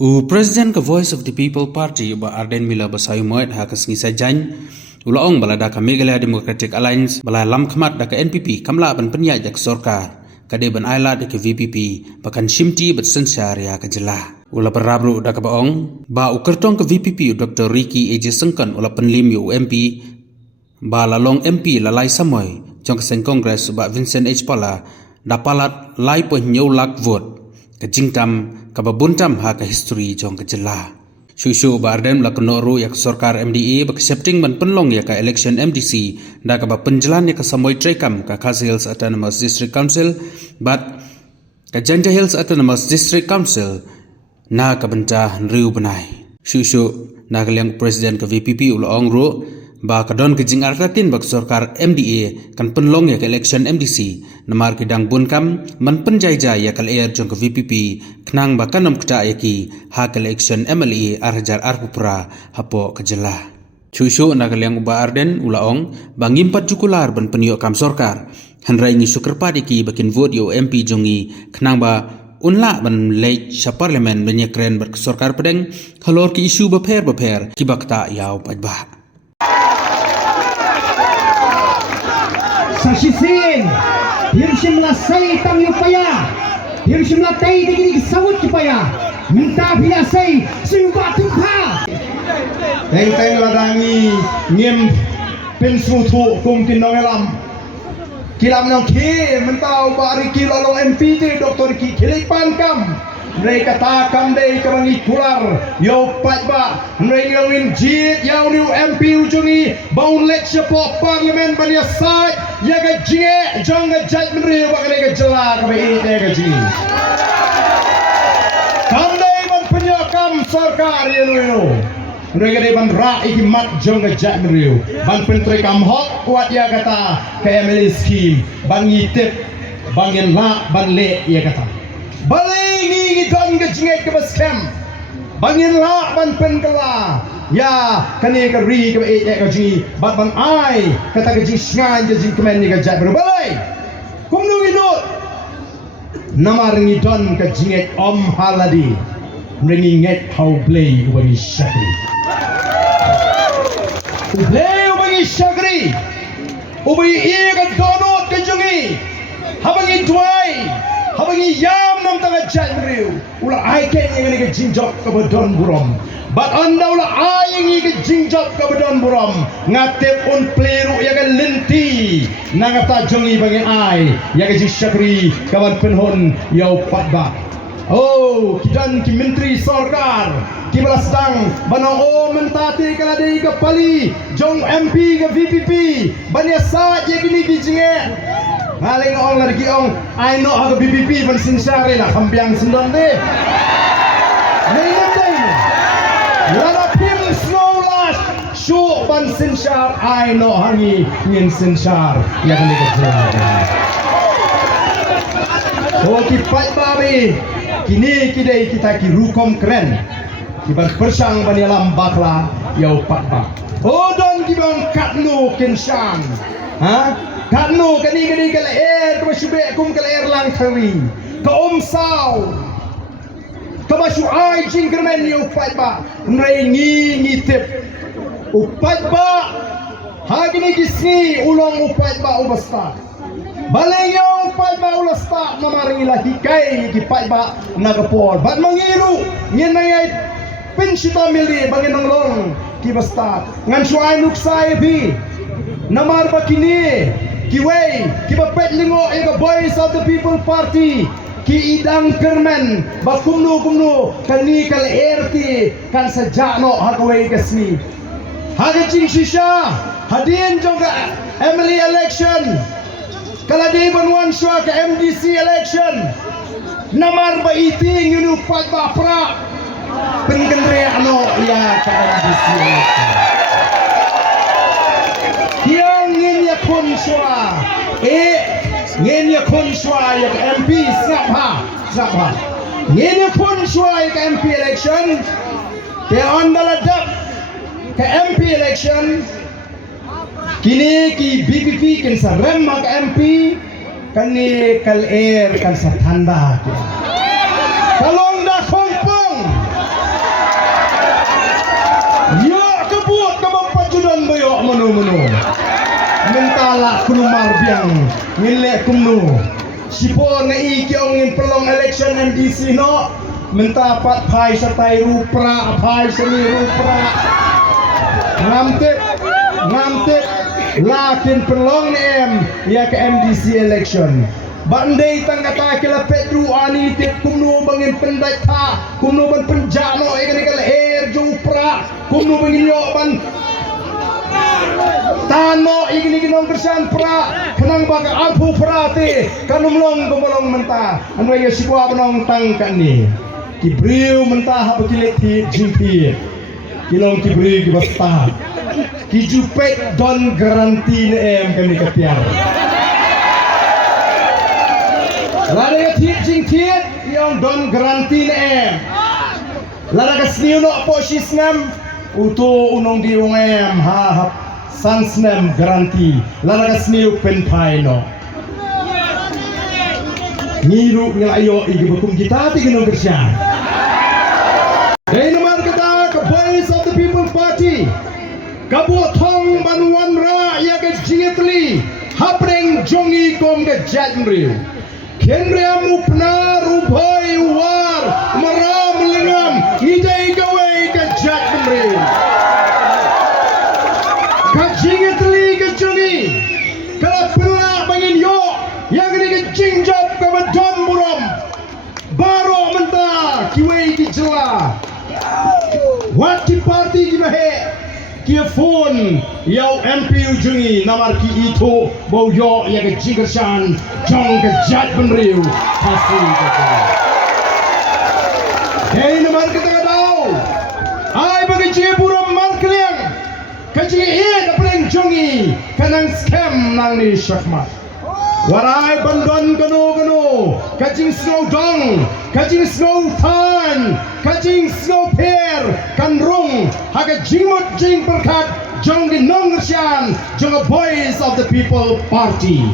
Presiden ke Voice of the People Party ba Arden Mila basayu moit ha kasngi sajan ulaong balada ka Meghalaya Democratic Alliance bala lam khmat da ka NPP kamla ban penya jak sorkar kade ban aila da ke VPP bakan shimti bat sensar ya ka jela ula berabru da ka baong ba ukertong ke VPP Dr. Ricky AJ Sengkan ula penlim UMP ba lalong MP lalai samoy jong sen Kongres ba Vincent H. Pala dapalat lai po nyolak vote ke jingtam ka babuntam ha ka history jong ke jela Shushu ba Arden la kenoru ya sorkar MDA ba accepting man penlong ya ka election MDC da ka ba penjalan ya ka samoy trekam ka Khasi Hills Autonomous District Council but ka Janja Hills Autonomous District Council na ka benta riu benai Shushu na ka liang presiden ka VPP ulaong ru ba kadon ke jing artatin bak sorkar MDA kan penlong ya ke election MDC namar kidang bunkam man penjai-jai ya kal air jong ke VPP knang ba kanom kta ya ki ha ke election MLA arjar arpupra hapo ke jela Shushu na kaliang uba Arden ulaong bangimpat jukular ban penyo kam sorkar hanrai ni sukerpadi ki bakin vote yo MP jongi knang ba unla ban late sa parlimen banya kren ber sorkar pedeng kalor ki isu beper ki bakta yaw pajba Sashisin, hirshimla say tam yupaya, hirshimla tay digig sawut yupaya, minta biasay simba tumpa. Teng ladangi ngim pensu tu kum kinongelam. Kilam nong ki mentau bari kilolong MPT Dr. Ki Kilipan kam. Mereka takam dei kabangi kular yo pajba mereka win jit yau new MP ujungi baun lecture po parlimen bania side ya ga jinge jong ga jaj menri ba ga jela ka be ga jinge kam dei ban penyokam sarkar ya no mereka dei ban ra iki mat jong ga jaj menri ban pentri kam hok kuat ya kata ke MLA scheme ban ngitip bangin la ban le ya kata balingi don ke jinget ke baskem bangin la ban pen kala ya kani ke ri ke e ke jingi bat ban ai kata ke jing sngan ke jing kemen ni ke jat berbalai kum nu idut namar ni don ke jinget om haladi ringi nget how play ubangi shakri ubangi ie ke donot ke jingi habangi duai habangi yam nam tanga janriu ula ai ken yang ni ke jinjok ke bedon burom bat anda ula ai yang ke jinjok ke bedon burom ngatep un pleru ya ke lenti nangata jongi bagi ai ya ke jishakri kawan penhon yau patba oh kidan ki menteri sarkar ki belasdang banang o mentati kala dei ke pali jong MP ke VPP bania sa ye kini ki jinge ngaling ong lagi ong I know how BPP ban sinsare na kambiang sendon de nai lada pim snow last show ban sinsar I know hangi ngin sinsar ya kini kejela oh ki pai babi kini kidai kita ki rukom keren ki ban persang ban yalam bakla yau patba oh don ki bang katnu kinshang ha kanu kani kala air ka masube kum kala air lang kari ka omsaw ka masu ai jingkermen yo paiba ngai ngi tip upaiba hagini kisni ulong upaiba ubasta baleng yo upaiba ulasta namari lagi kai ki paiba nagapol bat mangiru ngin ngai pensyita mili bangin nglong ki basta ngan suai nuksai bi namar bakini kiway kibapet lingo ega Voice of the People Party ki idang kermen bakumnu kani kal erti kan sajakno hagway kasmi haga jing shisha hadin jongga MLA election kala di banwan shwa ka MDC election namar ba iting yunu pat ba pra pengendre ano ya ka MDC election ngin ya kun shwa ngin ya kun shwa ya MP snap ha ngin ya kun shwa ya MP election ke ondala dap ke MP election kini ki BPP kin sa rem mag MP kani kal air kan sa tanda kalong da kongpong Ya kebut ke pajudan boyok menu-menu. Mentala kulumar biang ngilek kumnu. Sipo na iki ongin pelong election MDC no. Mentapat pai sertai rupra pai seni rupra. Ngamtip lakin pelong em ya ke MDC election. Bandai tangkata kila Pedro ani tip kumnu bangin pendai ta kumnu ban penjano ikan air jupra kumnu bangin yo ban tano ikan nong kersan pra kenang baka ampu prate kanum long gomolong mentah anu ya sikwa benong tangkan ni kibriu mentah apa kilet jimpi kilong kibriu kibasta kijupet don garanti ne em kami ketiar. Lada ka jing tiet yang don garanti em. Lada ka sniu no posis ngam uto unong di em ha sans nem garanti. Lada ka sniu pen pai no. Ngiru ng ayo igi bakum kita ti ginong kersya. Dahil naman kata ka Voice of the People Party. Kabutong banuan ra ya ka jingetli hapreng jongi kom ka jatmriu. Kenria mupna rupai war maram lengam ngidai gawe ke jat benri kajingetli ke jongi kala pernah bangin yo yang ni ke jingjap ke badan muram baro mentah kiwe ki jela wati parti ki bahe kia phone yau MP ujungi namar ki itu bau yo ya ke jingersan jong ke jat benriu kasih kata hei namar kita kadau ai bagi jeburam markliang kaji apeng jongi kanang scam nang ni syakmat warai bandon gano kajing snow dong kajing snow tan kajing snow per kanrung haga jingmot jing perkat jong di nongsian jong a Voice of the People Party.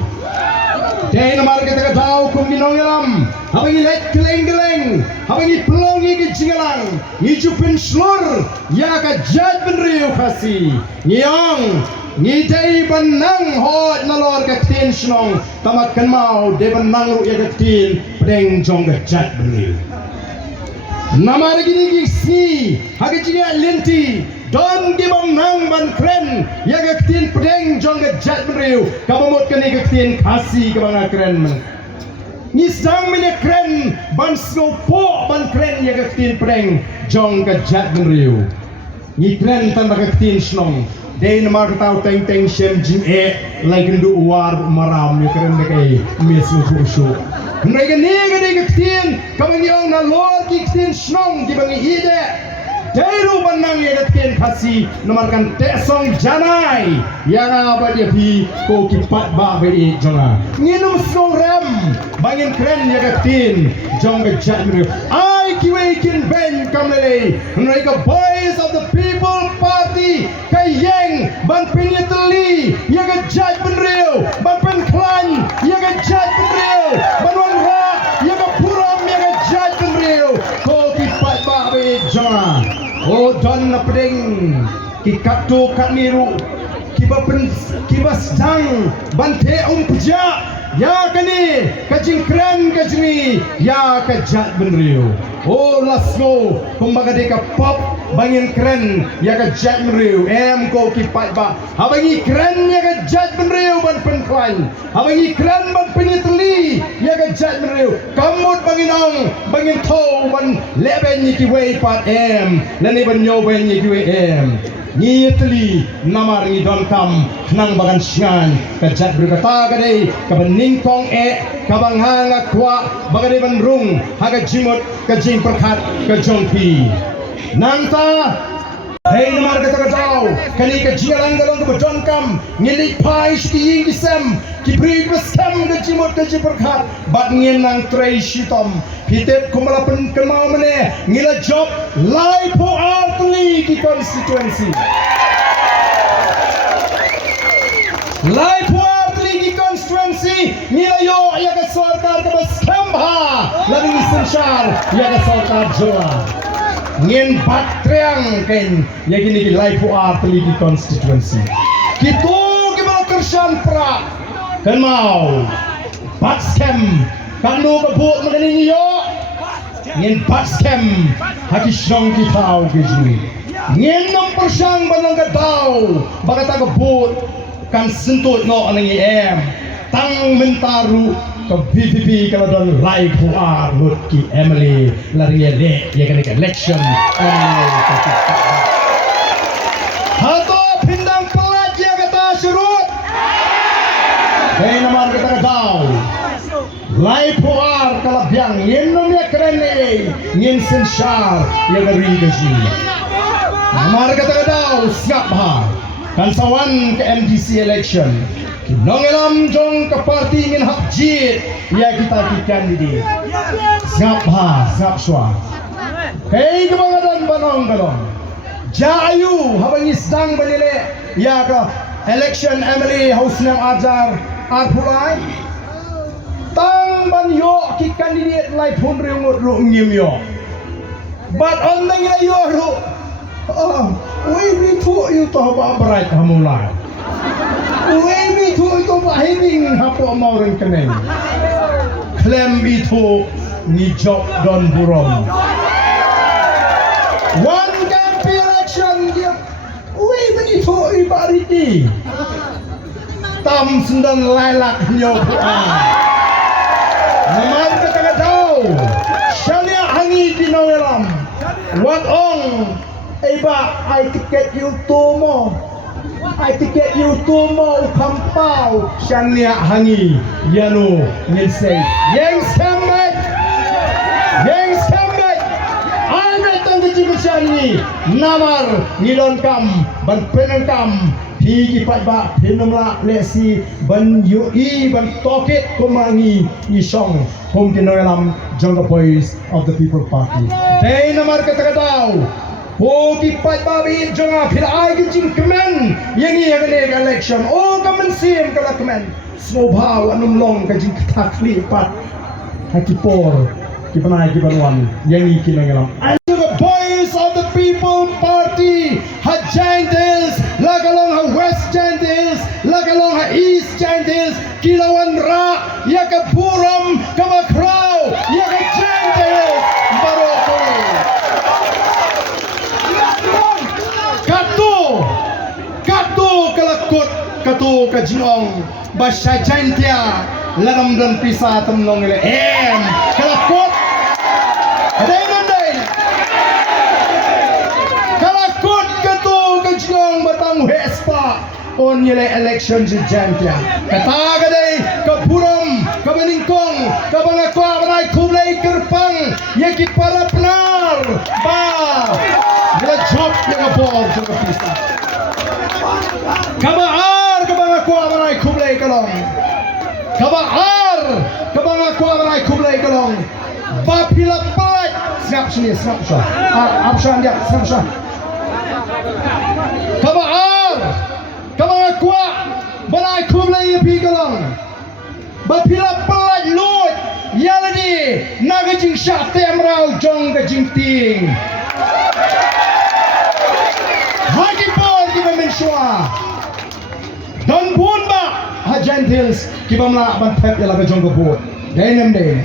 Dahil namar kita kadau kum ginong yalam habangi let geleng habangi pelongi ke jingalang ngijupin slur ya ka jat benriu kasih ngiyong ngidai benang hot nalor ke tin snong tamakan mau de benang ru ya ke tin pedeng jong ke jat benriu namar gini gisi hagi jinga lenti don di benang ban kren ya ke tin pedeng jong ke jat benriu kabamot kani ke tin kasih ke banga kren men nisang mine kren ban skopo ban kren ya ke tin pedeng jong ke jat benriu ni kren tan ke tin snong Dahil namar tau teng shem jim like ndu war maram ni keren dekai mes musuh. Mereka ni gede ketin kamang yang na lor kitin snong di bangi ide. Dairu banang ya ketin kasih namarkan tesong janai yang apa dia pi ko kipat ba beri jonga. Nginum snong rem bangin keren ya ketin jong ke jatmru. Ai kiwekin ben kamlele. Mereka Voice of the People Party kayeng ban pinyeteli ya ke jat benriu ban penklan ya ke jat benriu ban wanra ya ke puram ya ke jat benriu ko kipat ba be jonga. Oh don na pedeng kikatu kamiru kibas dang bante peja ya kani kajing keren kajini ya kajat benriu. Oh let's go kumbaga deka pop bangin keren ya kajat benriu em ko kipat ba habangi keren ya kajat benriu ban penklan habangi keren ban penyeteli ya kajat benriu kamut banginong bangin tau ban leben ki way pat em lani ban yo ben ki way em ni teli namar ni don kam nang bagan sian kajat berkata gadai kabening kong kabang hanga kwa bagade ban rung haga jimot kajing perkat kajongpi nangta hei namar kata kadau kani kajialang galong kabadon kam ngilik pai ski isem kibri beskem kajimot kajing perkat bat ngin nang trei shitom hitep kumalapan kemau mene ngila job lai po artli ki constituency lai po artli ki constituency ngila yo ya ka sarkar ka beskem ha laling sensyar ya ka sarkar joa ngin bat triang ken ya gini ki lai puar teliti constituency kitu ki mau kersan pra kan mau bat scam kan lu kebuk mengenai yo ngin bat scam haki syong ki tau ki jui ngin nom persang banang ka tau bagata kebuk kan sentut no anangi tang mentaru ke PPP kalau don live puar lut ki Emily lari le ya kan election hato pindang pelat ya kata surut hey nama kata kau live puar kalau biang yenom ya keren ngin sensar ya dari gaji nama kata kau siap ha kan sawan ke MDC election nongelam jong ke parti ingin hak jit ya kita kikan di siap ha siap swa hei kebangadan banong galong jayu habang isdang banile ya ke election Emily Husnam Ajar arpulai tang ban yo ki candidate lai pun rengut ru ngim yo but on nang yo ru we tu you to ba berat hamulai we tu itu bahibing hapo mau ring keneng klaim itu ni job don burom one camp election dia we itu ibariti tam sendan lalak nyo namar kata tau syania hangi di nawelam what on iba I ticket you to mo I ticket you to mo kampau syania hangi yanu ngin yang sambat I betang di syani namar ngilon kam ban penang kam higi patba pinamla lesi ban yui ban toket kumangi isong home kinoelam Jonga Boys of the People Party day namar kata-katau Poki pat babi jonga pila ay gijing kemen yang iya kene election kamen sim kala kemen smobhaw anum long kajing katakli pat hakipor kipanay kipanwan yang iya kinangalam the Boys of the People Party ha Giant Hills lagalong ha West Giant Hills lagalong ha East Giant Hills kilawan ra ya ka Buram ka Macrao ya ka Giant Hills baroko kalakut katu kajiong basya jantia lanam dan pisa temnong ile kalakut kalakut katu kajiong batang hespa on ile election si jantia kata kadai kapuram kabaningkong kabangakwa banay kublay kerpang yaki para penar ba bila job yang abor juga pisa kabaar kabangakwa manay kublay kalong kabaar kabangakwa manay kublay kalong bapila palat snap sini snap siya option dia snap siya kabaar kabangakwa manay kublay pi kalong bapila palat lut yaladi nagajing siya temraw jong gajing ting hagi por kita mensua dan buon ba ha Giant Hills kiba mla ban tap yala ka Jonga Board denem de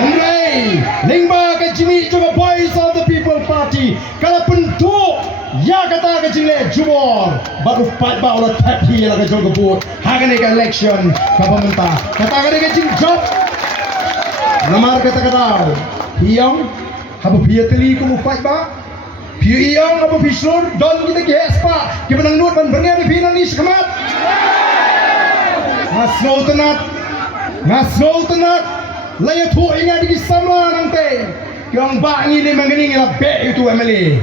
hungray lingba ka Jimmy Jonga Boys of the People Party kala pentu ya kata ka jile jubor baru pat ba ola tap hi yala ka Jonga Board hagane ka election ka pamenta kata ka jing job namar kata hiyong habu piateli ko mo pat ba piu iyong apa pisur don kita ges pak kita nang nut ban berngia pinan ni sekamat ngasno tenat laya tu ingat di samla nang te yang bak ni le mangani ngala be itu emeli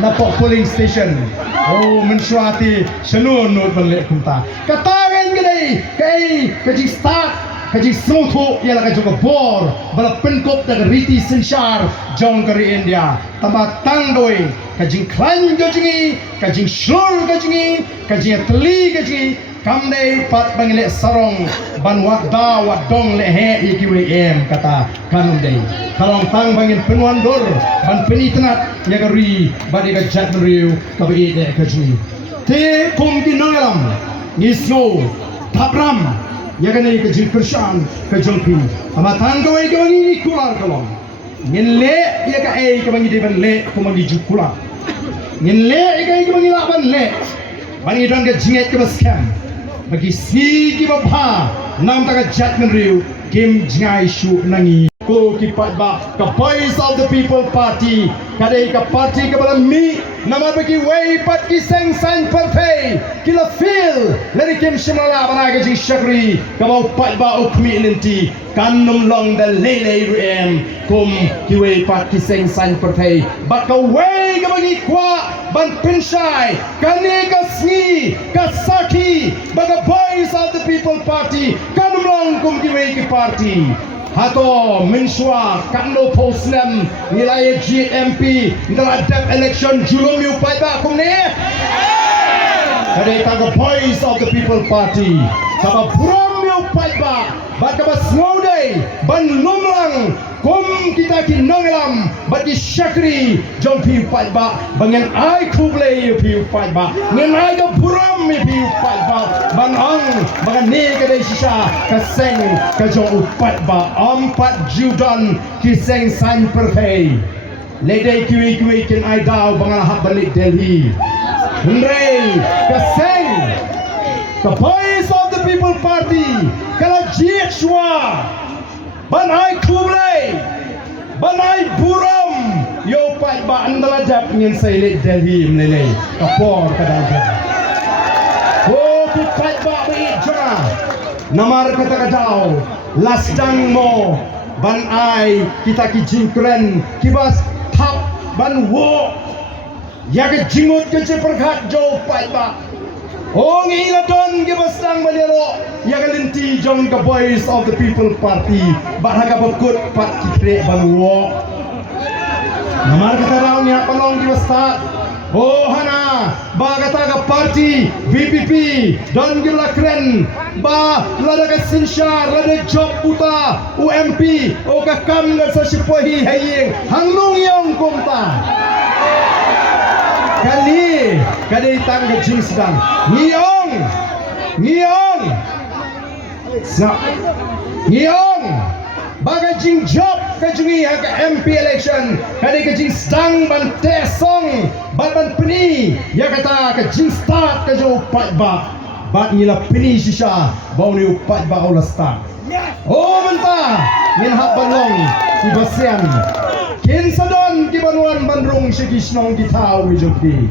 na polling station mensuati senun nut ban le kunta katangan kai kaji start kaji smoto yala ka Jonga Board bala penkop daga riti sensar jong kari India tambah tangdoi kajing klan gajingi kajing slur gajingi kajing teli gajingi kamdei pat bangile sarong ban wakda wadong lehe ikiwe kata kanum dei kalong tang bangin penuan dor ban penitenat ya kari badi ka jat meriu ka bagi de ka ju te kum ki nangalam nisno tapram ya kan ka jil kersan ka jongpi ama tangga wai ka bangi kular kalong ngin le ya ka ai ka bangi de ban le ko bangi ju kular ngin le ya ka ai ka bangi la ban le bangi don ka jinget ka baskan bagi si ki bapha nam ta ka jat meriu kim jingai shu nangi ko ki patba ka voice of the people party kadai ka party ka bala mi nama bagi way pat ki seng san partai kila feel lari kim shimala bana ga ji shakri ka mau patba o community kan num long da lele ruem kum ki way pat ki seng san partai ba ka way ka bagi kwa ban pinshai kani ka sni ka saki baga voice of the people party kan num long kum ki way ki party Hato mensua kando posnem nilai GMP dalam election julung yu pai ba kum ni. Kadai taga voice of the people party. Saba buram yu pai ba. Bat ka bas ngode ban lumlang kum kita ki nongelam bat di syakri jom pi pai ba bangen ai kuble yu pi pai ba ngen ai ga buram yu pi pai ba ban ang bangan ni kadai sisa ka seng ka jom pai ba empat judan ki seng san perfei ledai kiwi ken ai dau bangan hak balik Delhi Henry ka seng the voice of the people party kala jiet shwa banai kublai banai buram yo pai ba andala jap ngin sai Delhi mlele kapor kadang ko ki pai ba bi jara namar kata kadau lasdang mo ban ai kita ki jingkren kibas thap ban wo ya ke jingut ke perkhat jo pai ba Ong iladon ke basang balero ya galinti jong ka voice of the people party bahaga bekut pat kikre bangwo namar kata raw niya palong di basta oh hana ba kata ka party VPP don gila kren ba lada ka sinshar lada job puta UMP o ka kam na sa sipohi haying hangnong yong kumta kali kadai tang ke jing sedang ngiong baga jing job ke jungi ha ke MP election kadai ke jing sedang ban tesong ban peni ya kata ke jing start ke jo pat ba bat ngila peni shisha bau ni pat ba ola start oh menta min hak balong di basian kin sadon ki banuan bandrung sikisnong kitau wijoki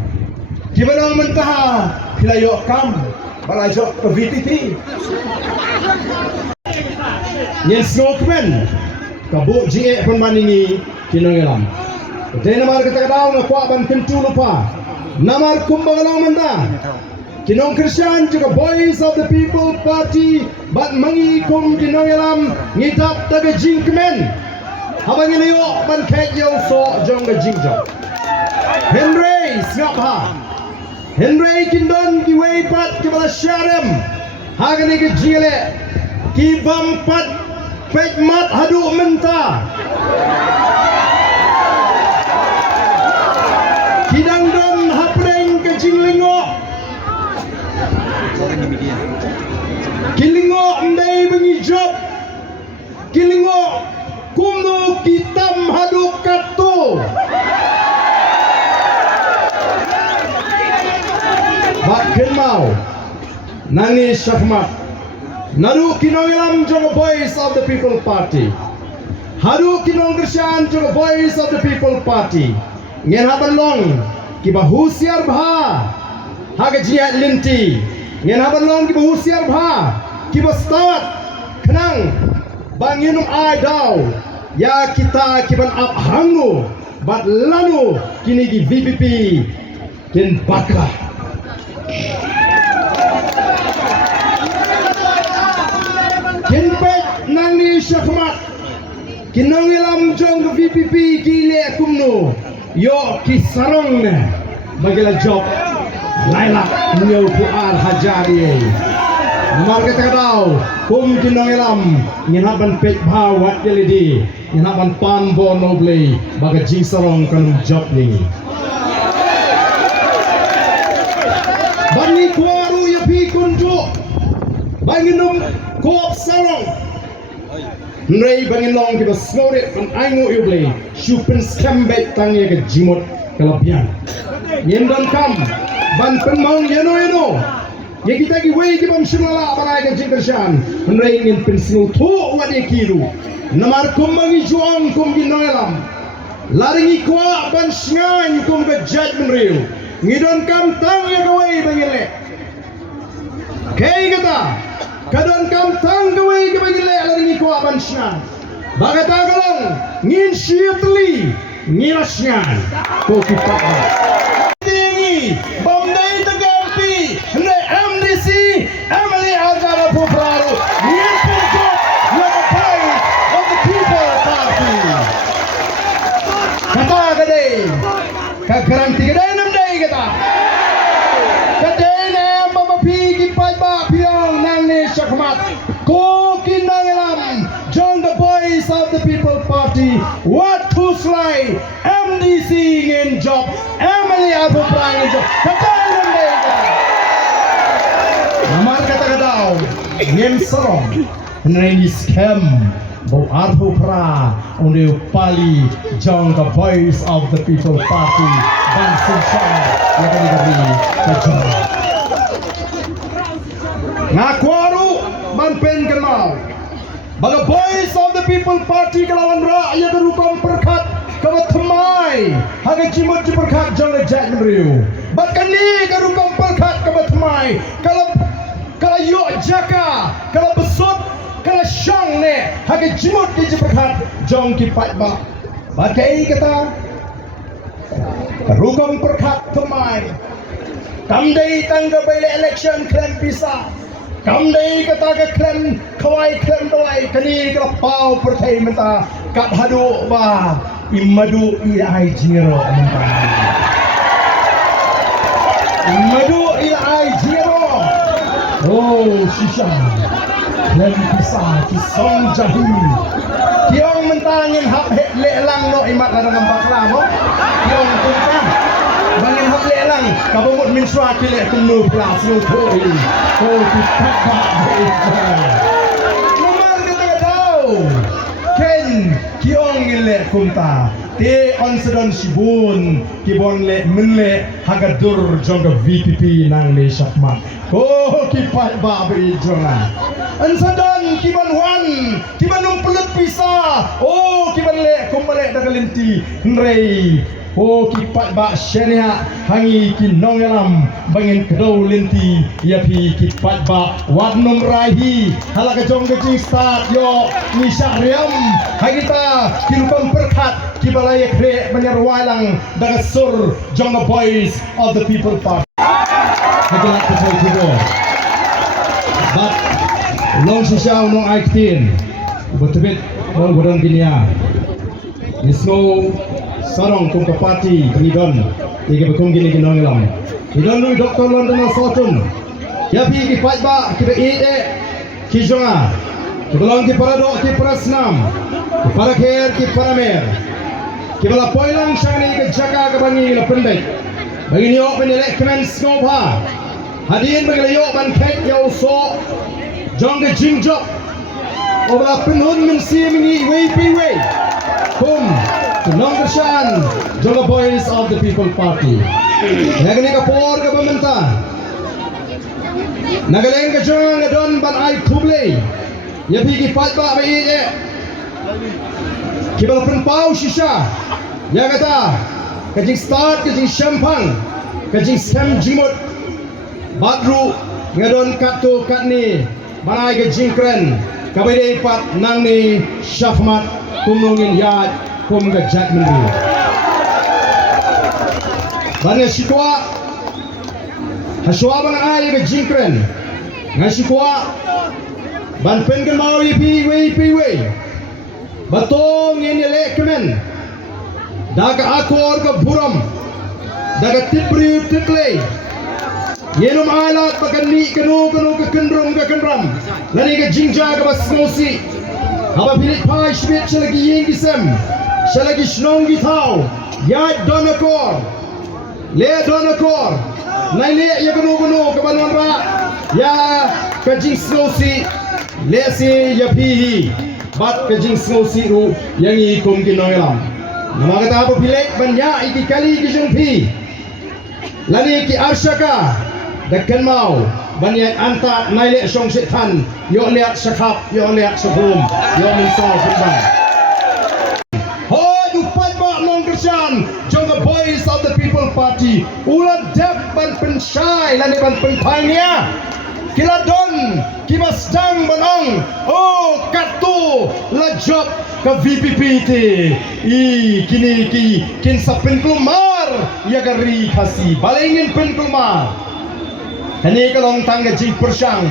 ki banong mentaha kilayo kam balajo ke VTT yen snokmen kabu jinge pun maningi kinongelam te namar kata kadau na kwa ban kentu lupa namar kumbangalang manda kinong Christian juga voice of the people party bat mangi kum kinongelam ngidap taga jingkemen habang ilayo ban kait yo so jong ga jingjo Henry ngapha Henry kindon ki way pat ki bala sharem hagani ki jile ki bampat pet mat hadu menta kidang don hapreng ke jinglingo kilingo ndai bengi job kilingo kumno kitam hadu kato Bakin mau Nani Syahmat Nadu kinongilam jong voice of the people party Hadu kinong Krisyan jong voice of the people party Ngen haban long kibahusiar bha haga jiat linti Ngen haban long kibahusiar bha kibastat kenang banginum ai daw ya kita kiban ap hangu bat lanu kini di VPP kin bakla kinpet nang ni syahmat kinongilam jong VPP kile kumno yo kisarong bagila job laila nyo puar hajari market kadau kum kinongilam nginaban pet bawat jelidi inapan pan bo noble baga jing sarong kanum job ni bani kuaru ya pi kunjo banginum koop sarong Nrei bangin long kita snore an aingo yuble shupen skambek tangye ke jimot kelabian yendon kam ban penmong yeno ye kita ki wei ki bam shimala barai ke jingkershan nrei ngin pensil tu wadi kiru namar kum mangi juang kum gi noilam laringi kwa ban shngan kum ke judgment riu ngidon kam tang ye ke wei bangile kei kata kadon kam tang ke wei ke bangile laringi kwa ban shngan bagata kalong ngin shiatli ngilasyan ko kita tingi bomdai tegampi ne MDC Emily Azara Popraro ngin pinto the party of the people party kata gede kagaranti gede namdai kata gede ne babapi ki pajba piang nang ne shakmat ko kinangalam join the boys of the people party what to slay MDC in job Emily Abu Prang in job kata namdai kata namar kata kadau ngem serong nreni scam bo Abu Pra onde pali join the boys of the people party ban sunshine yakani gabi kajor ngakwaru man pen kenal baga boys of the people party kelawan rakyat rukom perkat kawa temai haga cimut ci perkat jong jat meriu bakani ka rukom perkat kawa temai kala yo jaka kala besut kala syang ne haga cimut ci perkat jong ki patba bakai kata rukom perkat temai kamdai tangga baile election klan pisah kamdai kata ke klan kawai klan dolai kani ke pau pertai menta kat hadu ba imadu ai jiro menta imadu ai jiro oh shisha klan pisah ki song jahi kiong mentangin hak het lelang no imat ada nampak lamo kiong kuntang bangin hak lelang kabumut min swa kile tunu plas no thoi oh kita nomor kita tahu ken kiong ile kunta te on sedon sibun kibon le menle hagadur jongga VPP nang le syakmat oh kipat babi jonga an sedon kiban wan kiban umpelut pisa oh kiban le kumbale dagalinti nrei oh kipat ba syenia hangi kinongelam bangin kedau lenti yapi kipat ba wadnum rahi halaka jong gejing start yo nisha riam hagita kilukam perkat kibalaya kre menyerwalang daga sur jong the boys of the people party hagilat kesel kubo but long sisyaw nong aiktin betebit nong godon kinia nisno sarong kung kapati kanidon tiga bekong gini kinong ilam idon lui Dr. London Sotun yapi ki pajba ki ide ki jonga ki belong ki parado ki prasnam ki parakher ki paramer ki bala poilang syangni ke jaka ke bangi la pendek bagi niyo penelek kemen snobha hadin bagi yo ban kek yo so jong ke jingjok obla penhun min si mingi wei kum Nongkershan Jonga Boys of the People Party Nagani kapor ka pamenta Nagaleng ka jong don ban ay kuble Yapi ki patba ba ide Kibal penpau shisha Yagata Kajing start kajing shampang Kajing sem jimut Badru ngadon katu katni Banay kajing kren Kabide pat nang ni syafmat Kumnungin yad kum ga jat mendri bane shikwa hashwa bang ai ga jinkren ngashikwa ban pengen mau pi we batong ini lekmen daga akor ga buram daga tipri title yenum alat bagani kanu ga kendrom lani ga jingja ga basmosi Haba pilit pai shbit selagi ying gisem. Selagi snong gitau. Ya donakor. Le donakor. Nai le ya gunu kebanuan ra. Ya kajing snowsi. Le si ya pihi. Bat kajing snowsi ru yang ikum kinoilam. Nama kata apa pilit banyak iki kali kijung pi. Lani ki arshaka. Dekan mau. Banyak antak nailek song setan. Yo lihat sekap, yo lihat sebum, yo misal kembang. Ho jupat bak nong kersan. Jong the boys of the People Party. Ulat dep ban pensyai lani ban penpainya. Kila don, kiba sedang banong. Oh katu la job ke VPP ti. Kini kin sa penkelumar ya gari kasi balingin penkelumar. Kani kalong tangga jing persang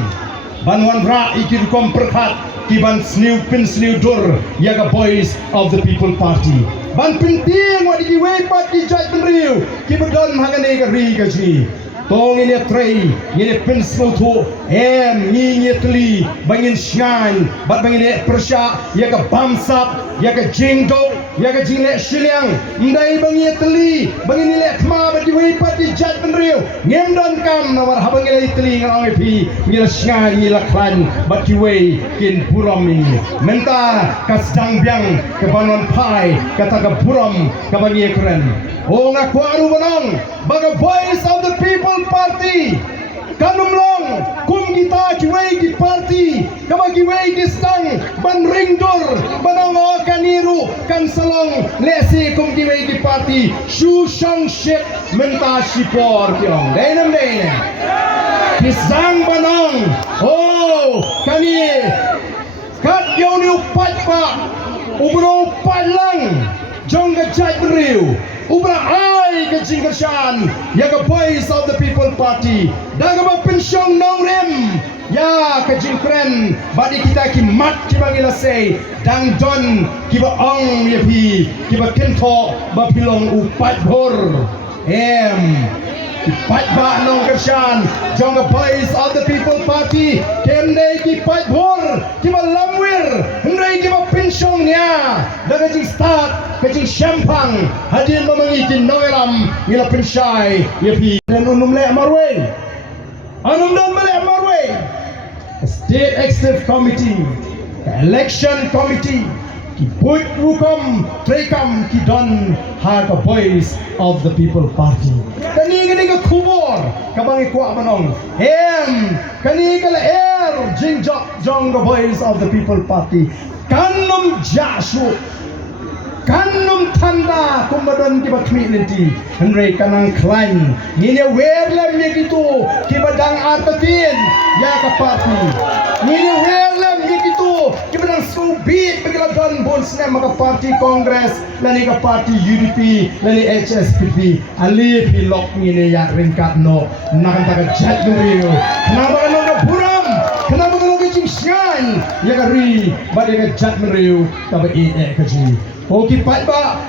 banwan ra ikir kom perkat kiban sniu pin sniu dur yaga boys of the People Party ban penting wa di wepat ki jai penriu kibadon hangane ga ri ga ji tong ini trei ini pin sniu tu ni tli bangin shine bat bangin persya yaga bamsap yaga jingdo yaga jingle shiliang ndai bangi tli bangin le khma ba di wepat ki jai penriu ngemdon kam nawar habang ile tli ngai pi ngila shine ngila klan bat ki wei kin puram ini menta kasdang biang ke banon pai kata ke puram ke bangi keren oh ngaku aru banong baga voice of the People Party kanum long kum kita kiwei di party kama kiwei di stang ban ringdor banong kaniru kan salong lesi kum kiwei di party shu shang shit menta sipor kyong dainam dain kisang banong oh kani kat yo ni upat pa ubro upat lang jong gajai beriu ubra ai kecing kersan ya ke boys of the People Party daga ba pensyong nong rem ya kecing keren badi kita ki mat ki bangila say dang don ki ba ong ye pi ki ba kento ba pilong upat bor Pat ba nong kersan jong the boys of the People Party kemde ki pat bor ki ba lamwir hendai ki ba pensyong nya daga jing start kecing syampang hadirin memangi kin noiram ngila pensyai ye pi dan unum le marwe anum dan male marwe state executive committee election committee ki put hukum trekam ki don ha ka boys of the People Party kani ka kubor kabang ikwa manong kani kala jingjok jong the boys of the People Party kanum jasu kanum tanda kumbadon ki batmi lenti henry kanang klain ngine werlem ye gitu ki badang artatin ya ka party ngine werlem ye gitu ki badang subit bigla don bonsne maka party congress lani ka party UDP lani HSPP ali pilok ngine ya ringkat no nakanta ka jat ngriyo kenapa kan ka buram kenapa kan ka cingsyan ya ka ri badai ka jat ngriyo ka ba ka ji Oki pat ba